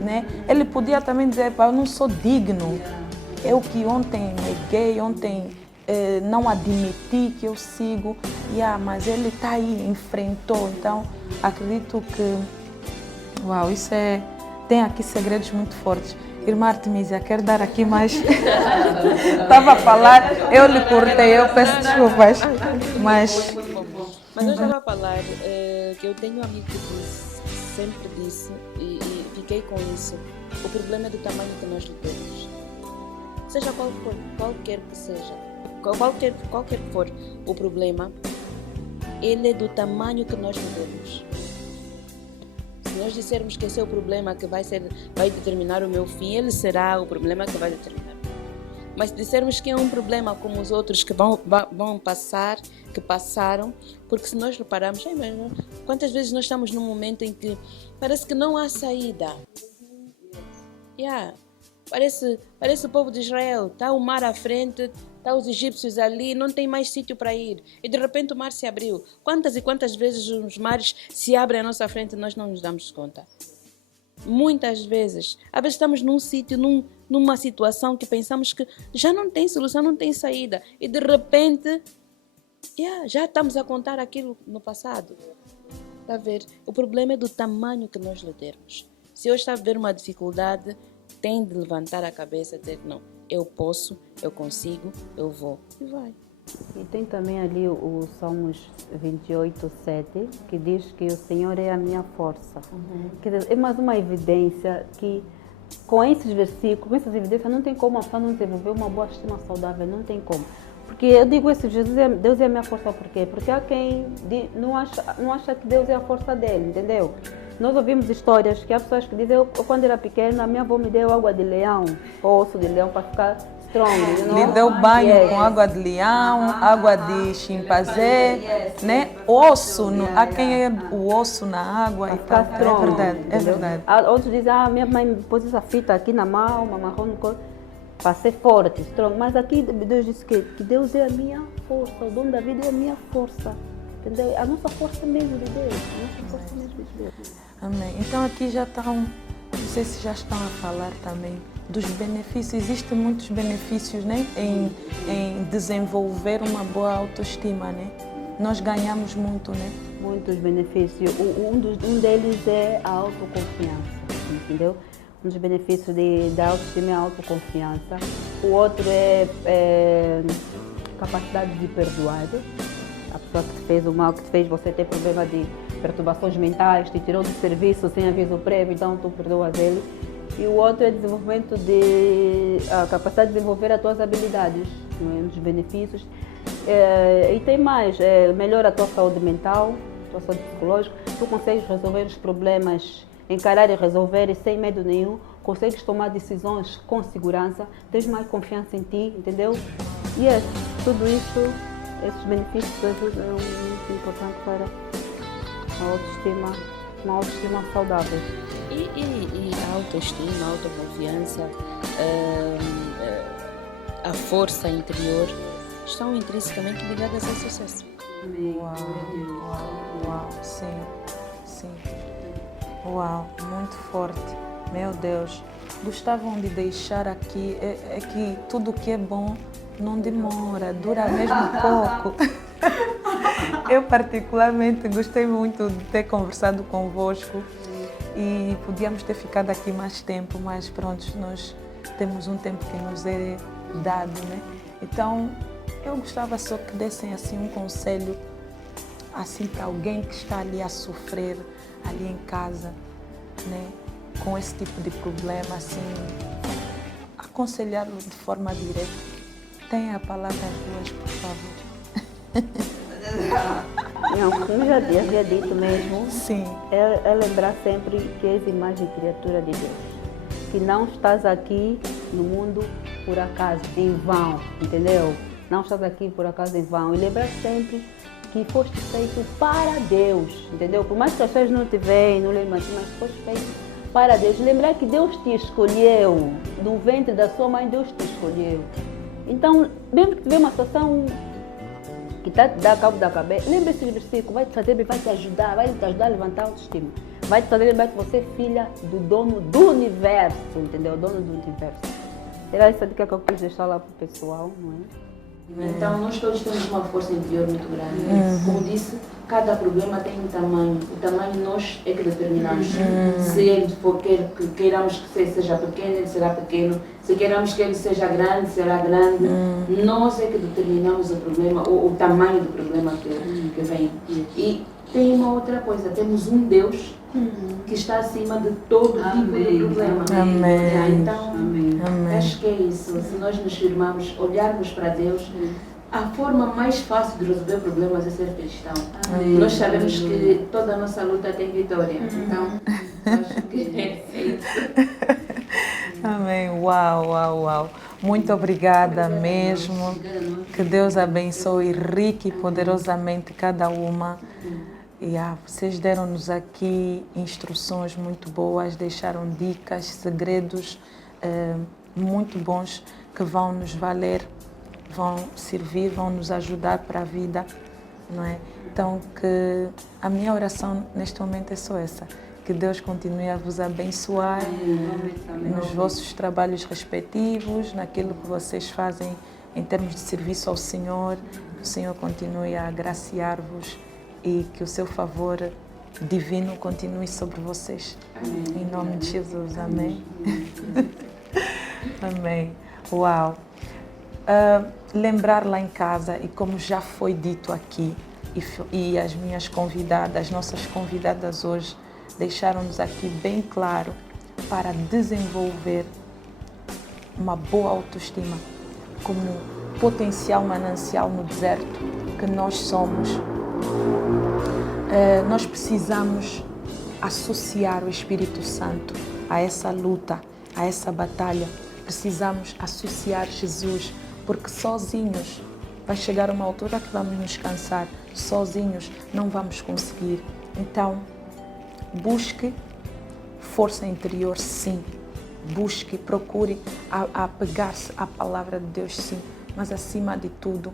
né? Ele podia também dizer, eu não sou digno. Eu que ontem neguei, ontem não admiti que eu sigo, mas ele está aí, enfrentou. Então, acredito que, uau, isso tem aqui segredos muito fortes. Irmã Artemisia, quero dar aqui mais. Estava a falar, eu lhe cortei, eu peço desculpas. Mas eu estava a falar que eu tenho um amigo que sempre disse, e fiquei com isso, o problema é do tamanho que nós lhe temos. Seja qualquer que seja, qualquer que for o problema, ele é do tamanho que nós lhe demos. Se nós dissermos que esse é o problema que vai determinar o meu fim, ele será o problema que vai determinar. Mas se dissermos que é um problema como os outros que vão passar, que passaram, porque se nós repararmos, quantas vezes nós estamos num momento em que parece que não há saída. Parece o povo de Israel, está o mar à frente, está os egípcios ali, não tem mais sítio para ir. E de repente o mar se abriu. Quantas e quantas vezes os mares se abrem à nossa frente e nós não nos damos conta? Muitas vezes. Às vezes estamos num sítio, numa situação que pensamos que já não tem solução, não tem saída. E de repente, já estamos a contar aquilo no passado. Está a ver? O problema é do tamanho que nós lhe dermos. Se hoje está a ver uma dificuldade, tem de levantar a cabeça e dizer, não, eu posso, eu consigo, eu vou. E vai. E tem também ali o Salmos 28:7, que diz que o Senhor é a minha força. Quer dizer, é mais uma evidência que, com esses versículos, com essas evidências, não tem como a pessoa não desenvolver uma boa estima saudável, não tem como. Porque eu digo isso, Deus é a minha força, por quê? Porque há quem não acha que Deus é a força dele, entendeu? Nós ouvimos histórias que há pessoas que dizem, eu quando era pequena, a minha avó me deu água de leão, ou osso de leão, para ficar strong. Lhe deu banho com água de leão, água de chimpanzé, né? Osso, há quem é o osso na água e tal. É verdade. Outros dizem, minha mãe pôs essa fita aqui na mão, uma marrom no corpo, para ser forte, strong. Mas aqui Deus disse que Deus é a minha força, o dono da vida é a minha força. Entendeu? A nossa força mesmo de Deus. A nossa força mesmo de Deus. Amém. Então aqui já estão, não sei se já estão a falar também dos benefícios. Existem muitos benefícios, né? em desenvolver uma boa autoestima, né? Nós ganhamos muito, né? Muitos benefícios. Um deles é a autoconfiança, entendeu? Um dos benefícios da autoestima é a autoconfiança. O outro é capacidade de perdoar. A pessoa que te fez o mal, que te fez você ter problema de perturbações mentais, te tirou do serviço sem aviso prévio, então tu perdoas ele. E o outro é desenvolvimento a capacidade de desenvolver as tuas habilidades, não é? Um dos benefícios. E tem mais, melhora a tua saúde mental, a tua saúde psicológica. Tu consegues resolver os problemas, encarar e resolver e sem medo nenhum. Consegues tomar decisões com segurança, tens mais confiança em ti, entendeu? E tudo isso, esses benefícios ajudam, muito importante para uma autoestima saudável. E a autoestima, a autoconfiança, a força interior estão intrinsecamente ligadas ao sucesso. Uau, sim. Uau, muito forte. Meu Deus. Gostavam de deixar aqui é que tudo que é bom não demora, dura mesmo pouco. Eu particularmente gostei muito de ter conversado convosco e podíamos ter ficado aqui mais tempo, mas pronto, nós temos um tempo que nos é dado, né? Então, eu gostava só que dessem assim um conselho assim para alguém que está ali a sofrer ali em casa, né? Com esse tipo de problema, assim, aconselhá-lo de forma direta. Tenha a palavra às duas, por favor. Não, como já havia dito mesmo, Sim. É lembrar sempre que és imagem e criatura de Deus. Que não estás aqui no mundo por acaso, em vão, entendeu? Não estás aqui por acaso em vão. E lembrar sempre que foste feito para Deus, entendeu? Por mais que as pessoas não te veem, não lembram, mas foste feito para Deus. Lembrar que Deus te escolheu, no ventre da sua mãe Deus te escolheu. Então, mesmo que tiver uma situação que está a dar cabo da cabeça, lembre-se do versículo, vai te fazer bem, vai te ajudar a levantar a autoestima. Vai te fazer lembrar que você é filha do dono do universo, entendeu? Dono do universo. Era essa dica que eu quis deixar lá para o pessoal, não é? Então, nós todos temos uma força interior muito grande. Como disse, cada problema tem um tamanho. O tamanho nós é que determinamos. Se ele queiramos que seja pequeno, ele será pequeno. Se queiramos que ele seja grande, será grande. Nós é que determinamos o problema, o tamanho do problema que vem. E tem uma outra coisa, temos um Deus que está acima de todo tipo de problema. Amém. Então, acho que é isso. Se nós nos firmarmos, olharmos para Deus, a forma mais fácil de resolver problemas é ser cristão. Nós sabemos que toda a nossa luta tem vitória. Então, acho que é isso. Amém. Uau. Muito obrigada mesmo. Que Deus abençoe rica e poderosamente cada uma. E vocês deram-nos aqui instruções muito boas, deixaram dicas, segredos muito bons que vão nos valer, vão servir, vão nos ajudar para a vida, não é? Então, que a minha oração neste momento é só essa. Que Deus continue a vos abençoar nos vossos trabalhos respectivos, naquilo que vocês fazem em termos de serviço ao Senhor. Que o Senhor continue a agraciar-vos e que o seu favor divino continue sobre vocês. Amém. Em nome de Jesus. Amém. Amém. Uau. Lembrar lá em casa, e como já foi dito aqui, e as minhas convidadas, nossas convidadas hoje, deixaram-nos aqui bem claro para desenvolver uma boa autoestima como potencial manancial no deserto que nós somos. Nós precisamos associar o Espírito Santo a essa luta, a essa batalha. Precisamos associar Jesus, porque sozinhos vai chegar uma altura que vamos nos cansar. Sozinhos não vamos conseguir. Então, busque força interior, sim. Busque, procure apegar-se à palavra de Deus, sim. Mas, acima de tudo,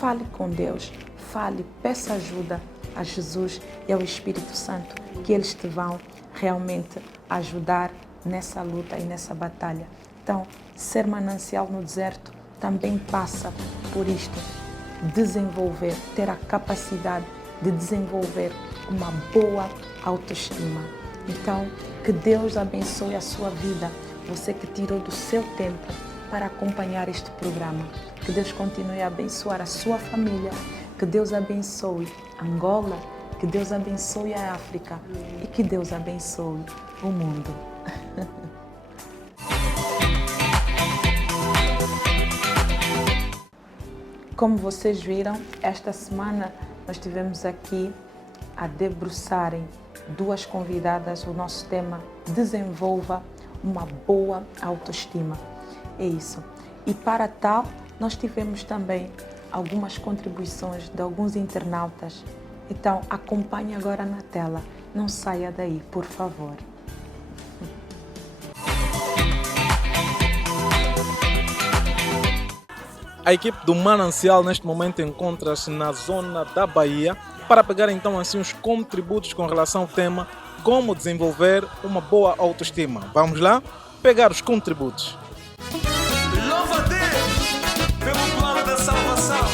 fale com Deus. Fale, peça ajuda a Jesus e ao Espírito Santo, que eles te vão realmente ajudar nessa luta e nessa batalha. Então, ser manancial no deserto também passa por isto, desenvolver, ter a capacidade de desenvolver uma boa autoestima. Então, que Deus abençoe a sua vida, você que tirou do seu tempo para acompanhar este programa. Que Deus continue a abençoar a sua família, que Deus abençoe Angola, que Deus abençoe a África e que Deus abençoe o mundo. Como vocês viram, esta semana nós tivemos aqui a debruçarem duas convidadas. O nosso tema: desenvolva uma boa autoestima. É isso. E para tal, nós tivemos também algumas contribuições de alguns internautas. Então, acompanhe agora na tela. Não saia daí, por favor. A equipe do Manancial neste momento encontra-se na zona da Bahia para pegar então assim os contributos com relação ao tema como desenvolver uma boa autoestima. Vamos lá pegar os contributos. Louva a Deus pelo plano da salvação,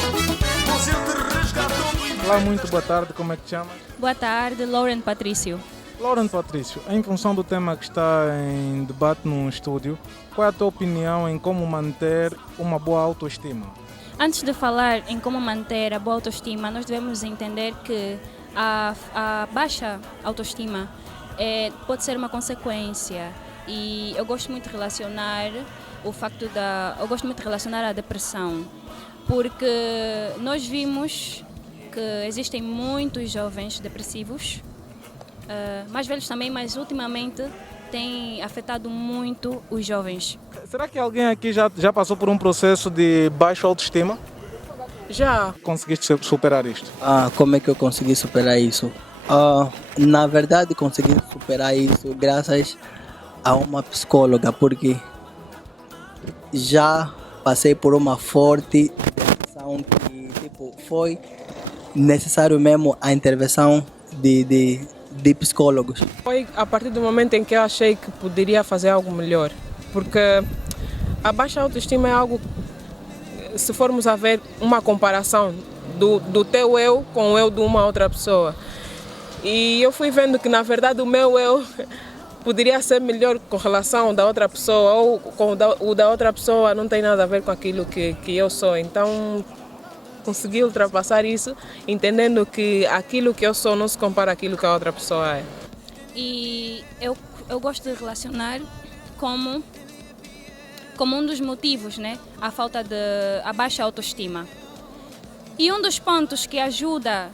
pois Ele te resgatou do Olá, muito boa tarde, como é que te chamas? Boa tarde, Lauren Patrício. Lauren Patrício, em função do tema que está em debate no estúdio, qual é a tua opinião em como manter uma boa autoestima? Antes de falar em como manter a boa autoestima, nós devemos entender que a baixa autoestima pode ser uma consequência. E eu gosto muito de relacionar eu gosto muito de relacionar a depressão, porque nós vimos que existem muitos jovens depressivos, mais velhos também, mas ultimamente tem afetado muito os jovens. Será que alguém aqui já passou por um processo de baixa autoestima? Já. Conseguiste superar isto? Como é que eu consegui superar isso? Na verdade, consegui superar isso graças a uma psicóloga, porque já passei por uma forte depressão que foi necessário mesmo a intervenção de psicólogos. Foi a partir do momento em que eu achei que poderia fazer algo melhor, porque a baixa autoestima é algo, se formos a ver uma comparação do teu eu com o eu de uma outra pessoa, e eu fui vendo que na verdade o meu eu poderia ser melhor com relação ao da outra pessoa, ou com o da outra pessoa não tem nada a ver com aquilo que eu sou. Então consegui ultrapassar isso, entendendo que aquilo que eu sou não se compara àquilo que a outra pessoa é. E eu gosto de relacionar como um dos motivos, né, a baixa autoestima. E um dos pontos que ajuda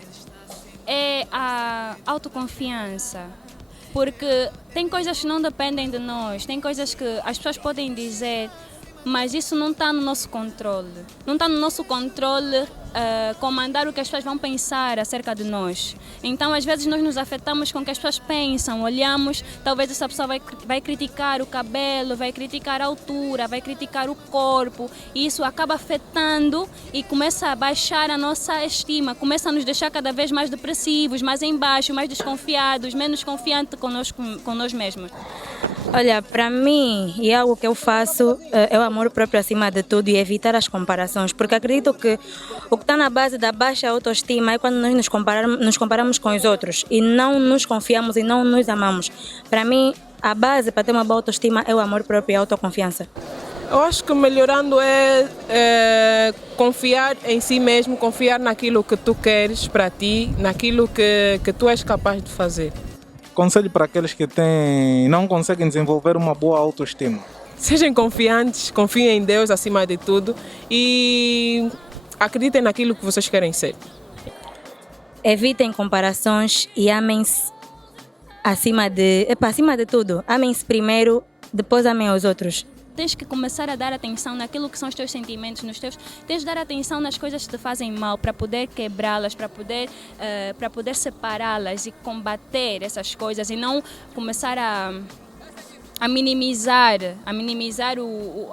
é a autoconfiança, porque tem coisas que não dependem de nós, tem coisas que as pessoas podem dizer, mas isso não está no nosso controle. Não está no nosso controle comandar o que as pessoas vão pensar acerca de nós. Então, às vezes, nós nos afetamos com o que as pessoas pensam. Olhamos, talvez essa pessoa vai criticar o cabelo, vai criticar a altura, vai criticar o corpo. E isso acaba afetando e começa a baixar a nossa estima. Começa a nos deixar cada vez mais depressivos, mais em baixo, mais desconfiados, menos confiantes com nós mesmos. Olha, para mim, e é algo que eu faço, é o amor próprio acima de tudo e evitar as comparações, porque acredito que o que está na base da baixa autoestima é quando nós nos comparamos com os outros e não nos confiamos e não nos amamos. Para mim, a base para ter uma boa autoestima é o amor próprio e a autoconfiança. Eu acho que melhorando é confiar em si mesmo, confiar naquilo que tu queres para ti, naquilo que tu és capaz de fazer. Conselho para aqueles que não conseguem desenvolver uma boa autoestima? Sejam confiantes, confiem em Deus acima de tudo e acreditem naquilo que vocês querem ser. Evitem comparações e amem-se acima de tudo. Amem-se primeiro, depois amem os outros. Tens que começar a dar atenção naquilo que são os teus sentimentos, tens de dar atenção nas coisas que te fazem mal para poder quebrá-las, para poder separá-las e combater essas coisas e não começar a minimizar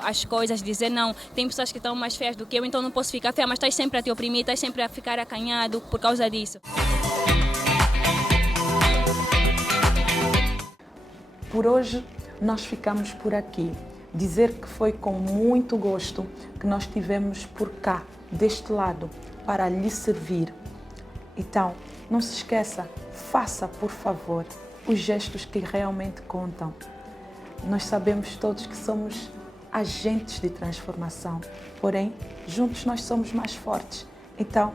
as coisas, dizer não, tem pessoas que estão mais feias do que eu, então não posso ficar feia, mas estás sempre a te oprimir, estás sempre a ficar acanhado por causa disso. Por hoje nós ficamos por aqui. dizer que foi com muito gosto que nós estivemos por cá, deste lado, para lhe servir. Então, não se esqueça, faça, por favor, os gestos que realmente contam. Nós sabemos todos que somos agentes de transformação, porém, juntos nós somos mais fortes. Então,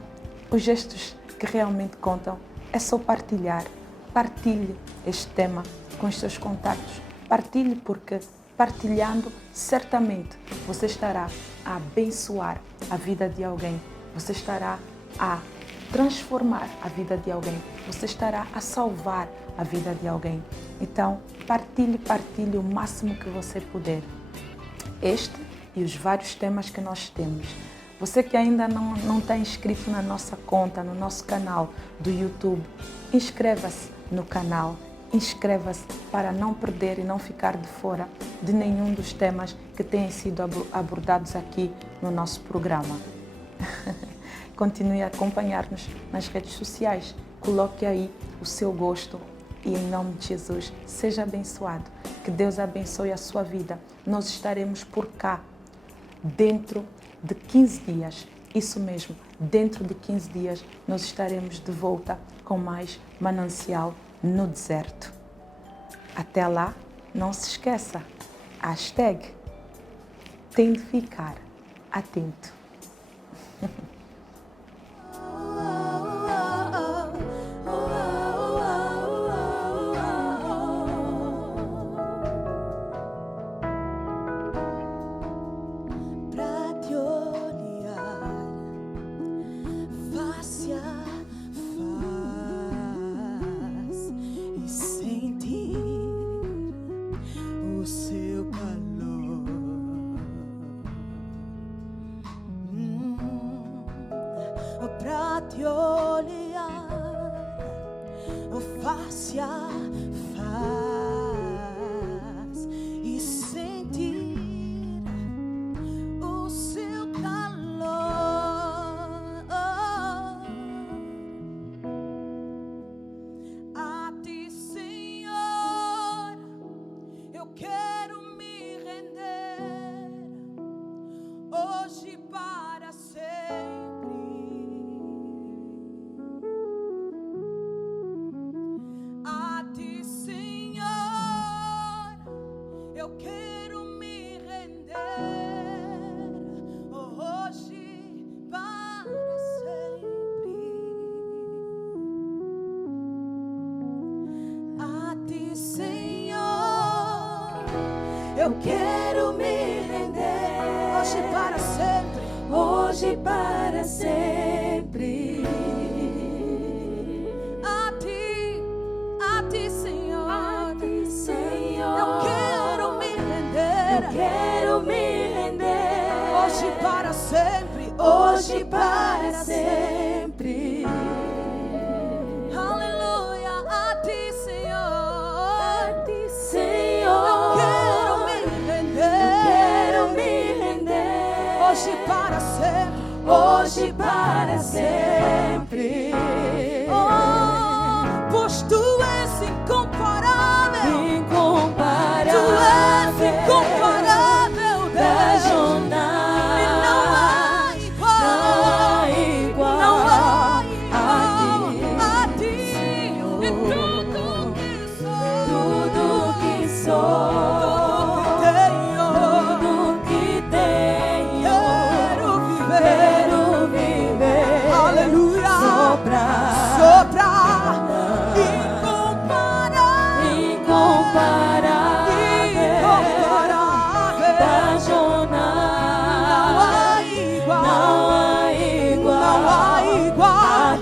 os gestos que realmente contam é só partilhar. Partilhe este tema com os seus contactos. Partilhe, porque partilhando, certamente você estará a abençoar a vida de alguém. Você estará a transformar a vida de alguém. Você estará a salvar a vida de alguém. Então, partilhe o máximo que você puder. Este e os vários temas que nós temos. Você que ainda não está inscrito na nossa conta, no nosso canal do YouTube, inscreva-se no canal. Inscreva-se para não perder e não ficar de fora de nenhum dos temas que têm sido abordados aqui no nosso programa. Continue a acompanhar-nos nas redes sociais. Coloque aí o seu gosto e, em nome de Jesus, seja abençoado. Que Deus abençoe a sua vida. Nós estaremos por cá dentro de 15 dias. Isso mesmo, dentro de 15 dias nós estaremos de volta com mais Manancial no Deserto. Até lá, não se esqueça, hashtag tem de ficar atento. Te olhar face a face e sentir o seu calor. A ti, Senhor, eu quero me render hoje para sempre. Eu quero me render hoje para sempre. A ti, Senhor, eu quero me render hoje para sempre. Hoje para sempre. A ti, Senhor, eu quero me render hoje para sempre, hoje para sempre. Aleluia, a ti, Senhor, eu quero me render hoje para sempre, hoje para sempre. Oh, pois tu és incomparável, tu és incomparável, Deus, e não há igual, não há igual a ti, e tudo que sou, tudo que tenho, quero viver, aleluia, sopra, incomparável, da jornada, não há igual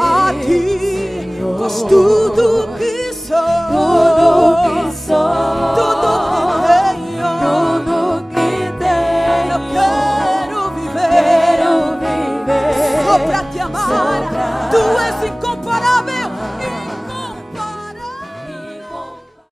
a ti, pois tudo que sou, tudo que tenho, eu quero viver, só pra te amar, tu és incomparável.